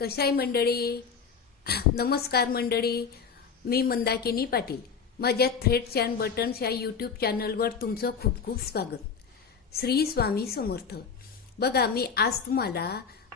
कशाय मंडळी. नमस्कार मंडळी, मी मंदाकिनी पाटील. माझ्या थ्रेड्स अँड बटन्स या यूट्यूब चॅनलवर तुमचं खूप खूप स्वागत. श्री स्वामी समर्थ. बघा,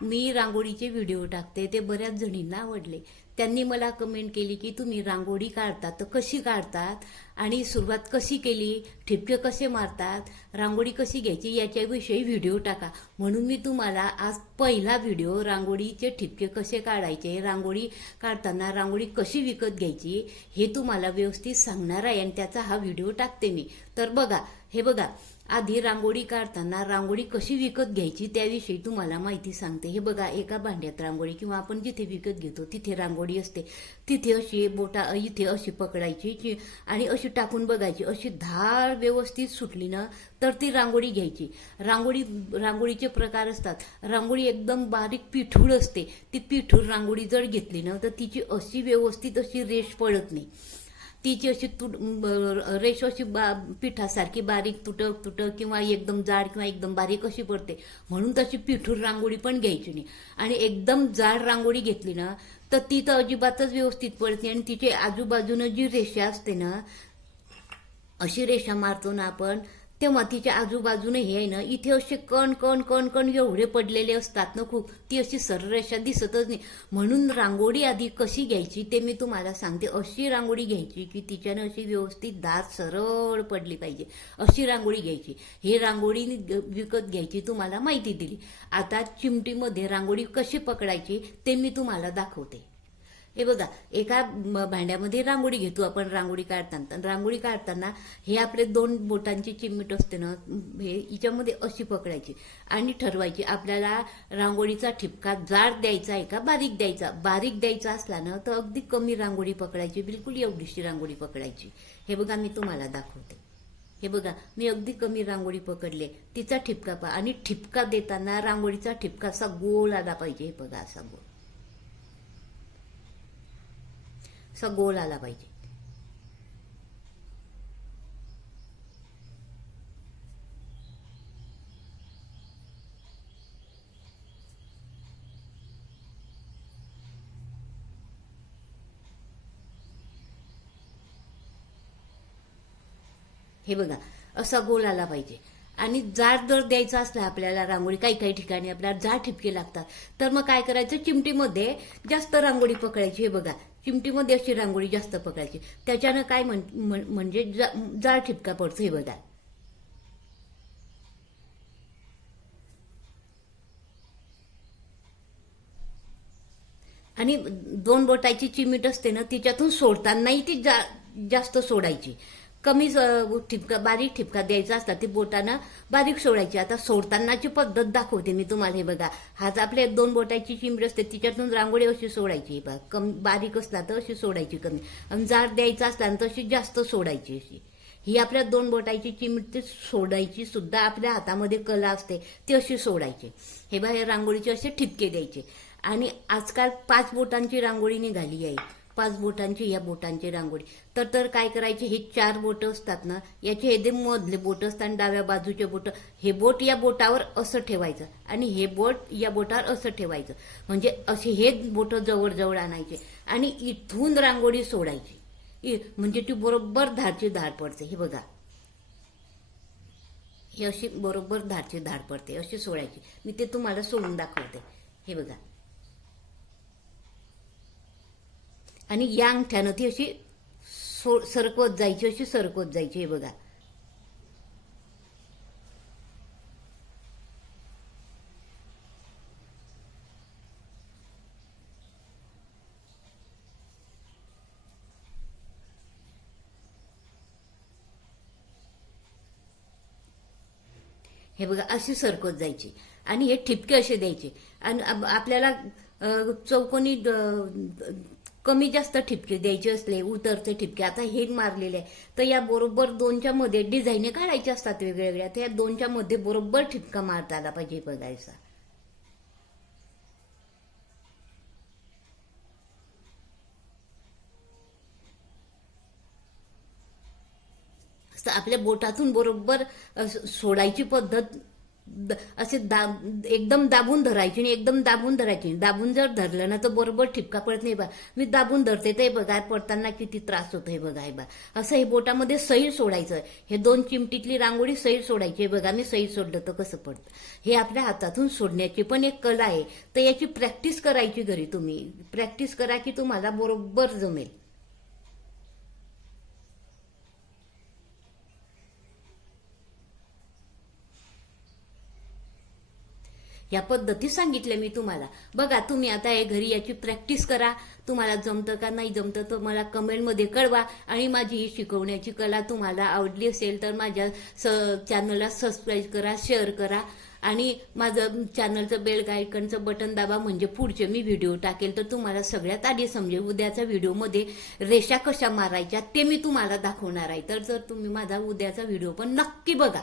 मी रांगोळीचे व्हिडिओ टाकते, ते बऱ्याच जणींना आवडले. त्यांनी मला कमेंट केली की तुम्ही रांगोळी काढतात तर कशी काढतात आणि सुरुवात कशी केली, ठिपके कसे मारतात, रांगोळी कशी घ्यायची याच्याविषयी व्हिडिओ टाका. म्हणून मी तुम्हाला आज पहिला व्हिडिओ रांगोळीचे ठिपके कसे काढायचे, रांगोळी काढताना रांगोळी कशी विकत घ्यायची हे तुम्हाला व्यवस्थित सांगणार आहे आणि त्याचा हा व्हिडिओ टाकते मी. तर बघा, हे बघा, आधी रांगोळी काढताना रांगोळी कशी विकत घ्यायची त्याविषयी तुम्हाला माहिती सांगते. हे बघा, एका भांड्यात रांगोळी किंवा आपण जिथे विकत घेतो तिथे रांगोळी असते. तिथे अशी इथे अशी पकडायची आणि अशी टाकून बघायची. अशी धार व्यवस्थित सुटली ना तर ती रांगोळी घ्यायची. रांगोळीचे प्रकार असतात. रांगोळी एकदम बारीक पिठूळ असते. ती पिठूळ रांगोळी जर घेतली ना तर तिची अशी व्यवस्थित अशी रेष पडत नाही. तिची अशी रेष अशी पिठासारखी बारीक तुटक किंवा एकदम जाड किंवा एकदम बारीक अशी पडते. म्हणून तशी पिठूर रांगोळी पण घ्यायची नाही. आणि एकदम जाड रांगोळी घेतली ना तर ती तर अजिबातच व्यवस्थित पडते. आणि तिचे आजूबाजूनं जी रेषा असते ना, अशी रेषा मारतो ना आपण, तेव्हा तिच्या आजूबाजूने हे आहे ना, इथे असे कण कण कण कण एवढे पडलेले असतात ना खूप, ती अशी सरळ रेषा दिसतच नाही. म्हणून रांगोळी आधी कशी घ्यायची ते मी तुम्हाला सांगते. अशी रांगोळी घ्यायची की तिच्यानं अशी व्यवस्थित दार सरळ पडली पाहिजे, अशी रांगोळी घ्यायची. हे रांगोळी विकत घ्यायची तुम्हाला माहिती दिली. आता चिमटीमध्ये रांगोळी कशी पकडायची ते मी तुम्हाला दाखवते. हे बघा, एका भांड्यामध्ये रांगोळी घेतो आपण. रांगोळी काढताना हे आपले 2 बोटांची चिमट असते ना, हे हिच्यामध्ये अशी पकडायची आणि ठरवायची आपल्याला रांगोळीचा ठिपका जाड द्यायचा आहे का बारीक द्यायचा. बारीक द्यायचा असला ना तर अगदी कमी रांगोळी पकडायची, बिलकुल एवढीशी रांगोळी पकडायची. हे बघा, मी तुम्हाला दाखवते. हे बघा, मी अगदी कमी रांगोळी पकडले. तिचा ठिपका पहा. आणि ठिपका देताना रांगोळीचा ठिपका असा गोल आला पाहिजे. हे बघा, असा गोल आला पाहिजे. हे बघा, असा गोल आला पाहिजे. आणि जाड जर द्यायचा असला आपल्याला रांगोळी, काही ठिकाणी आपल्याला जाड ठिपके लागतात, तर मग काय करायचं, चिमटीमध्ये जास्त रांगोळी पकडायची. हे बघा, चिमटीमध्ये अशी रांगोळी जास्त पकडायची. त्याच्यानं काय म्हणजे जाड ठिपका पडतो. हे बघा, आणि 2 बोटाची चिमीट असते ना, तिच्यातून सोडतानाही ती जास्त सोडायची. कमी बारीक ठिपका द्यायचा असला ती बोटानं बारीक सोडायची. आता सोडतानाची पद्धत दाखवते मी तुम्हाला. हे बघा, हाच आपल्या 2 बोटाची चिमट असते, तिच्यातून रांगोळी अशी सोडायची. कमी बारीक असला तर अशी सोडायची कमी, आणि जाड द्यायचा असला तर अशी जास्त सोडायची. अशी ही आपल्या 2 बोटाची चिमट सोडायची सुद्धा आपल्या हातामध्ये कला असते, ती अशी सोडायची. हे बघा, हे रांगोळीचे असे ठिपके द्यायचे. आणि आजकाल 5 बोटांची रांगोळी निघाली आहे. 5 बोटांची, या बोटांची रांगोळी. तर काय करायचे, हे 4 बोट असतात ना, याचे हे मधले बोट असतात आणि डाव्या बाजूचे बोट, हे बोट या बोटावर असं ठेवायचं आणि हे बोट या बोटावर असं ठेवायचं. म्हणजे असे हे बोट जवळ आणायचे आणि इथून रांगोळी सोडायची. म्हणजे ती बरोबर धारची धार पडते. हे बघा, ही अशी बरोबर धारची धार पडते, अशी सोडायची. मी ते तुम्हाला सोडून दाखवते. हे बघा, आणि या अंगठ्यानं ती अशी सरकवत जायची, अशी सरकवत जायची. हे बघा, हे बघा, अशी सरकवत जायची. आणि हे ठिपके असे द्यायचे. आणि आपल्याला चौकोनी कमी जास्त ठिपके द्यायचे असले, उतरचे ठिपके, आता हे मारलेले आहे तर या बरोबर 2च्या मध्ये डिझाईन काढायचे असतात वेगवेगळ्या, त्या 2च्या मध्ये बरोबर ठिपका मारता आला पाहिजे. बघायचा, आपल्या बोटातून बरोबर सोडायची पद्धत असे एकदम दाबून धरायची आणि एकदम दाबून धरायची. दाबून जर धरलं ना तर बरोबर ठिपका पडत नाही बा. मी दाबून धरते ते बघा, पडताना किती त्रास होतोय बघा. हे बा असं हे बोटामध्ये सैल सोडायचं. हे 2 चिमटीतली रांगोळी सैल सोडायची. बघा मी सैल सोडलं तर कसं पडतं. हे आपल्या हातातून सोडण्याची पण एक कला आहे. तर याची प्रॅक्टिस करायची घरी. तुम्ही प्रॅक्टिस करा की तुम्हाला बरोबर जमेल. या पद्धती सांगितल्या मी तुम्हाला. बघा तुम्ही आता हे घरी याची प्रॅक्टिस करा. तुम्हाला जमतं का नाही जमतं तर मला कमेंटमध्ये कळवा. आणि माझी ही शिकवण्याची कला तुम्हाला आवडली असेल तर माझ्या चॅनलला सबस्क्राईब करा, शेअर करा आणि माझं चॅनलचं बेल आयकॉनचं बटन दाबा. म्हणजे पुढचे मी व्हिडिओ टाकेल तर तुम्हाला सगळ्यात आधी समजेल. उद्याच्या व्हिडिओमध्ये रेषा कशा मारायच्या ते मी तुम्हाला दाखवणार आहे. तर तुम्ही माझा उद्याचा व्हिडिओ पण नक्की बघा.